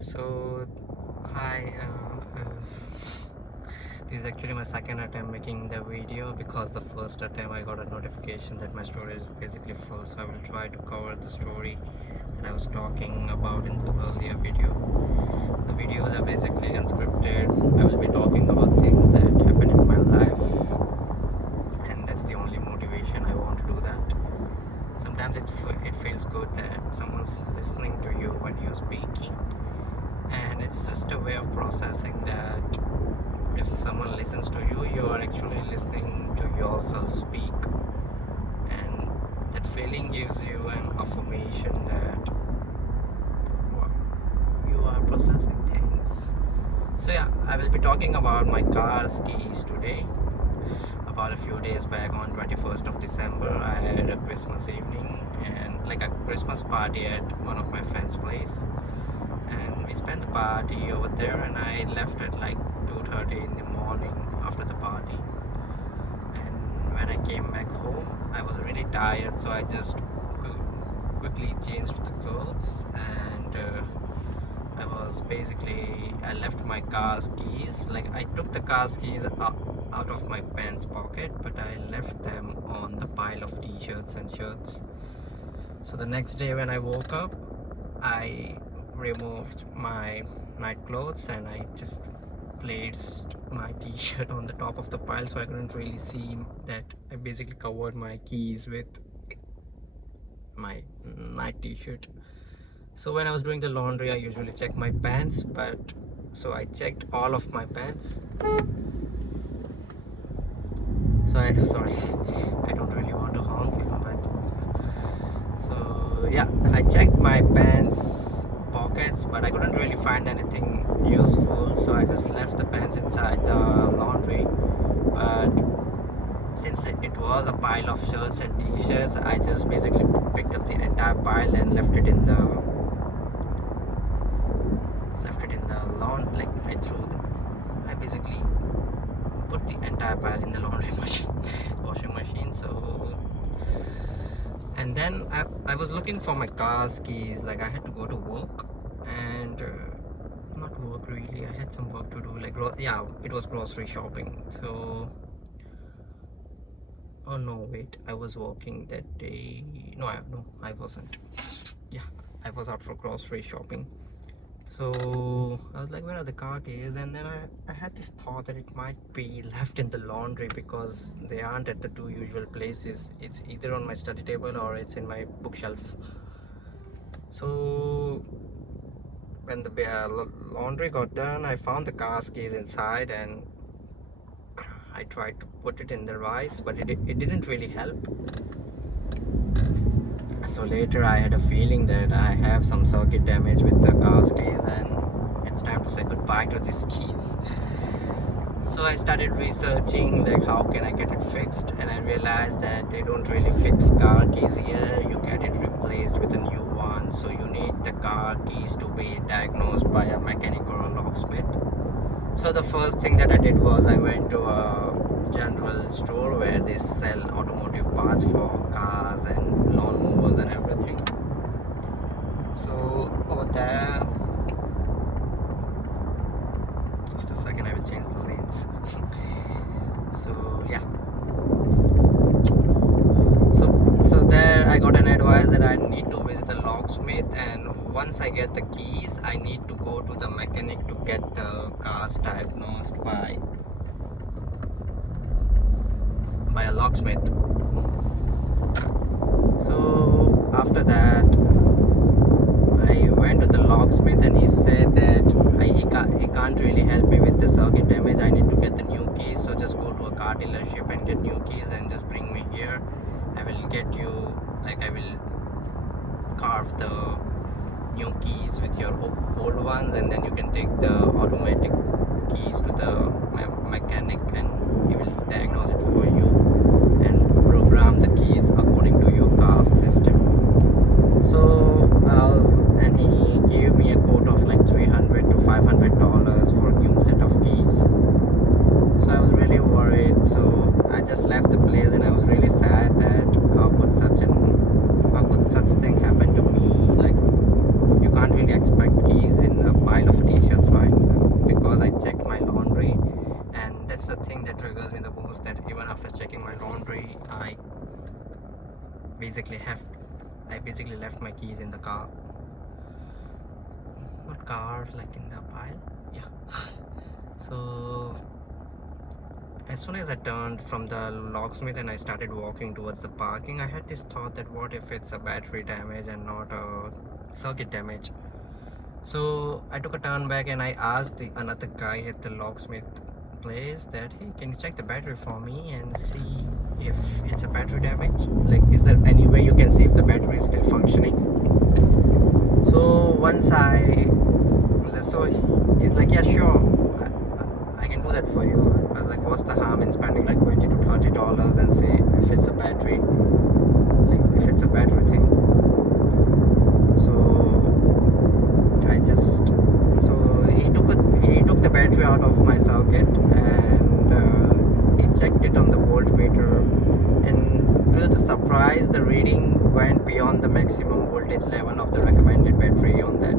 So, hi. This is actually my second attempt making the video because the first attempt I got a notification that my story is basically full. So I will try to cover the story that I was talking about in the earlier video. The videos are basically unscripted. I will be talking about things that happen in my life, and that's the only motivation I want to do that. Sometimes it feels good that someone's listening to you when you're speaking, and it's just a way of processing that if someone listens to you, you are actually listening to yourself speak, and that feeling gives you an affirmation that wow, you are processing things. So yeah, I will be talking about my car's keys today. About a few days back on 21st of December, I had a Christmas evening and like a Christmas party at one of my friend's place, and we spent the party over there, and I left at like 2:30 in the morning after the party. And when I came back home, I was really tired, so I just quickly changed the clothes, and I left my car's keys, like I took the car's keys out of my pants pocket, but I left them on the pile of t-shirts and shirts. So the next day when I woke up, I removed my night clothes and I just placed my t-shirt on the top of the pile, so I couldn't really see that I basically covered my keys with my night t-shirt. So when I was doing the laundry, I usually check my pants, but so I checked all of my pants. Sorry, I don't really want to honk you, but so yeah, I checked my pants pockets, but I couldn't really find anything useful, so I just left the pants inside the laundry. But since it was a pile of shirts and t-shirts, I just basically picked up the entire pile and left it in the lawn. Like I basically put the entire pile in the laundry machine, washing machine. So, and then I was looking for my car's keys. Like I had to go to work, and not work really. I had some work to do. Like yeah, it was grocery shopping. So, oh no, wait, I was working that day. No, I wasn't. Yeah, I was out for grocery shopping. So I was like, where are the car keys? And then I had this thought that it might be left in the laundry because they aren't at the two usual places. It's either on my study table or it's in my bookshelf. So when the laundry got done, I found the car keys inside, and I tried to put it in the rice, but it didn't really help. So later I had a feeling that I have some circuit damage with the car's keys, and it's time to say goodbye to these keys. So I started researching like how can I get it fixed, and I realized that they don't really fix car keys here. You get it replaced with a new one, so you need the car keys to be diagnosed by a mechanic or a locksmith. So the first thing that I did was I went to a general store where they sell automotive parts for cars and lawnmowers and everything. So over there, just a second, I will change the lanes. So yeah, so there I got an advice that I need to visit the locksmith, and once I get the keys, I need to go to the mechanic to get the cars diagnosed by a locksmith. So after that, I went to the locksmith, and he said that he can't really help me with the circuit damage. I need to get the new keys, so just go to a car dealership and get new keys and just bring me here. I will get you, like I will carve the new keys with your old ones, and then you can take the automatic keys to the mechanic, and he will diagnose it for you and program the keys according to your car's system. So and he gave me a quote of like $300 to $500 for a new set of keys. So I was really worried, so I just left the place, and I was really sad that how could such thing happen to me. Like you can't really expect keys in a after checking my laundry, basically have I basically left my keys in the car. What car? Like in the pile? Yeah. So as soon as I turned from the locksmith and I started walking towards the parking, I had this thought that what if it's a battery damage and not a circuit damage. So I took a turn back and I asked another guy at the locksmith place that, hey, can you check the battery for me and see if it's a battery damage? Like, is there any way you can see if the battery is still functioning? So he's like, yeah, sure, I can do that for you. I was like, what's the harm in spending like $20 to $30 and see if it's a battery, like if it's a battery thing. So he took the battery out of my socket and he checked it on the voltmeter, and to the surprise the reading went beyond the maximum voltage level of the recommended battery on that.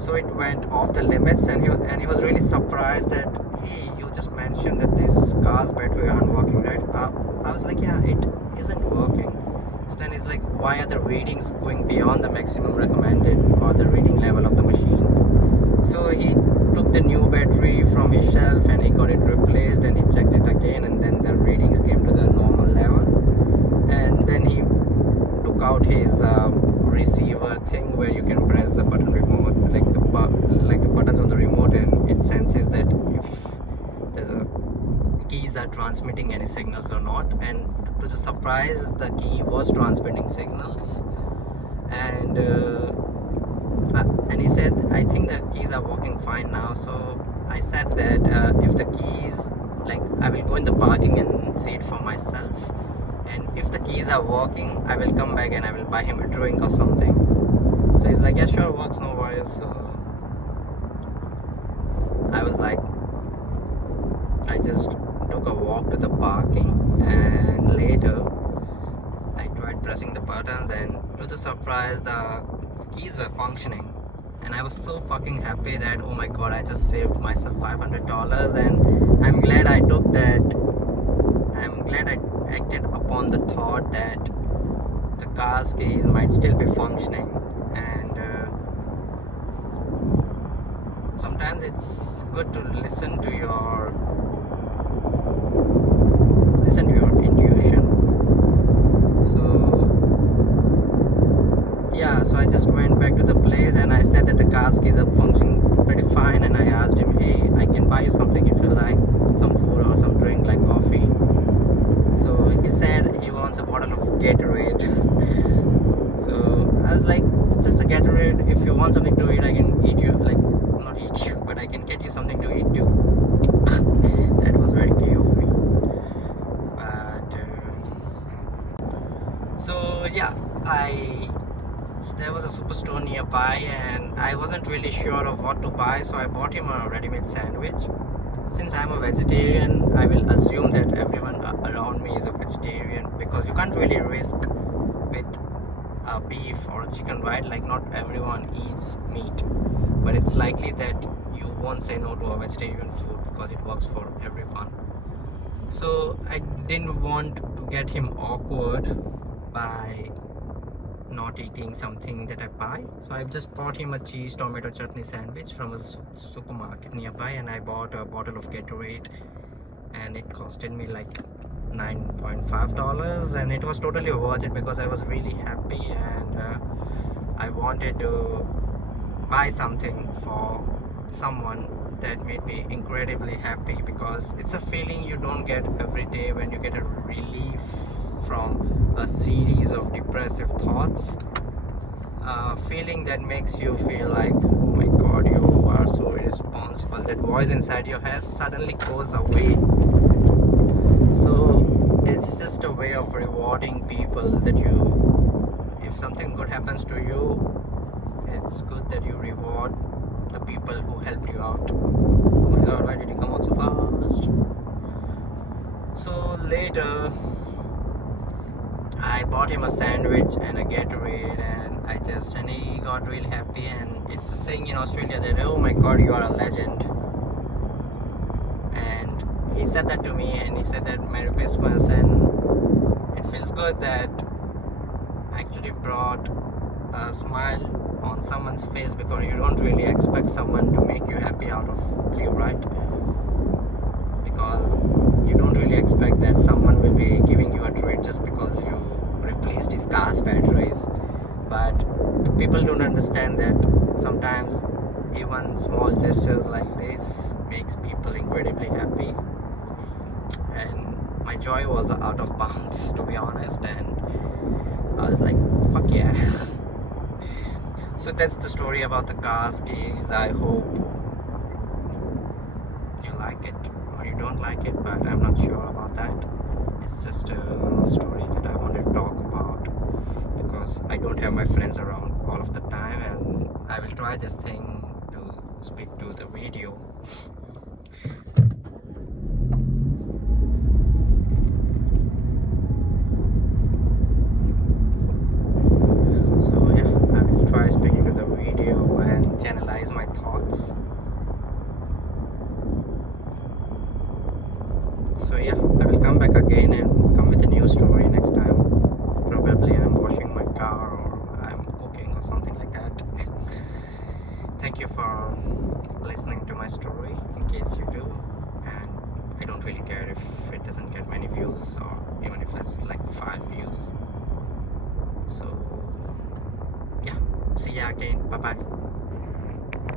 So it went off the limits, and he was really surprised that, hey, you just mentioned that this car's battery aren't working, right? I was like, yeah, it isn't working. So then he's like, why are the readings going beyond the maximum recommended or the reading level of the machine? So he took the new battery from his shelf and he got it replaced, and he checked it again, and then the readings came to the normal level. And then he took out his receiver thing where you can press the button remote, like the buttons on the remote, and it senses that if the keys are transmitting any signals or not. And to the surprise, the key was transmitting signals, and he said, I think the keys are working fine now. So I said that if the keys, like, I will go in the parking and see it for myself, and if the keys are working, I will come back and I will buy him a drink or something. So he's like, yeah, sure, works, no worries. So I was like, I just took a walk to the parking, and later I tried pressing the buttons, and to the surprise the keys were functioning. And I was so fucking happy that, oh my god, I just saved myself $500. And I'm glad I acted upon the thought that the car's keys might still be functioning. And sometimes it's good to listen to your intuition. So I just went back to the place and I said that the car's keys are functioning pretty fine, and I asked him, hey, I can buy you something if you like, some food or some drink like coffee. So he said he wants a bottle of Gatorade. So I was like, it's just the Gatorade. If you want something to eat, I can eat you, like, not eat you, but I can get you something to eat too. That was very gay of me. But so yeah, there was a superstore nearby, and I wasn't really sure of what to buy, so I bought him a ready-made sandwich. Since I'm a vegetarian, I will assume that everyone around me is a vegetarian, because you can't really risk with a beef or a chicken, right? Like, not everyone eats meat, but it's likely that you won't say no to a vegetarian food because it works for everyone. So I didn't want to get him awkward by not eating something that I buy, so I just bought him a cheese tomato chutney sandwich from a supermarket nearby, and I bought a bottle of Gatorade, and it costed me like $9.5, and it was totally worth it because I was really happy, and I wanted to buy something for someone that made me incredibly happy, because it's a feeling you don't get every day when you get a relief from a series of depressive thoughts. Feeling that makes you feel like, oh my god, you are so irresponsible. That voice inside your head suddenly goes away. So it's just a way of rewarding people, that if something good happens to you, it's good that you reward the people who helped you out. Oh my god, why did you come out so fast? So later I bought him a sandwich and a Gatorade, and he got really happy. And it's the saying in Australia that, oh my god, you are a legend. And he said that to me, and he said that Merry Christmas, and it feels good that I actually brought a smile on someone's face, because you don't really expect someone to make you happy out of blue, right? Because you don't really expect that someone will be giving you a treat just because you replaced his car's batteries. But people don't understand that sometimes even small gestures like this makes people incredibly happy, and my joy was out of bounds, to be honest, and I was like, fuck yeah. So that's the story about the cars keys. I hope you like it or you don't like it, but I'm not sure about that. It's just a story that I wanted to talk about, because I don't have my friends around all of the time, and I will try this thing to speak to the video. So yeah, I will try speaking to the video and channelize my thoughts. So yeah, I will come back again and come with a new story next time. Probably I'm washing my car or I'm cooking or something like that. Thank you for listening to my story, in case you do. And I don't really care if it doesn't get many views, or even if it's like 5 views. So yeah, see ya again. Bye bye.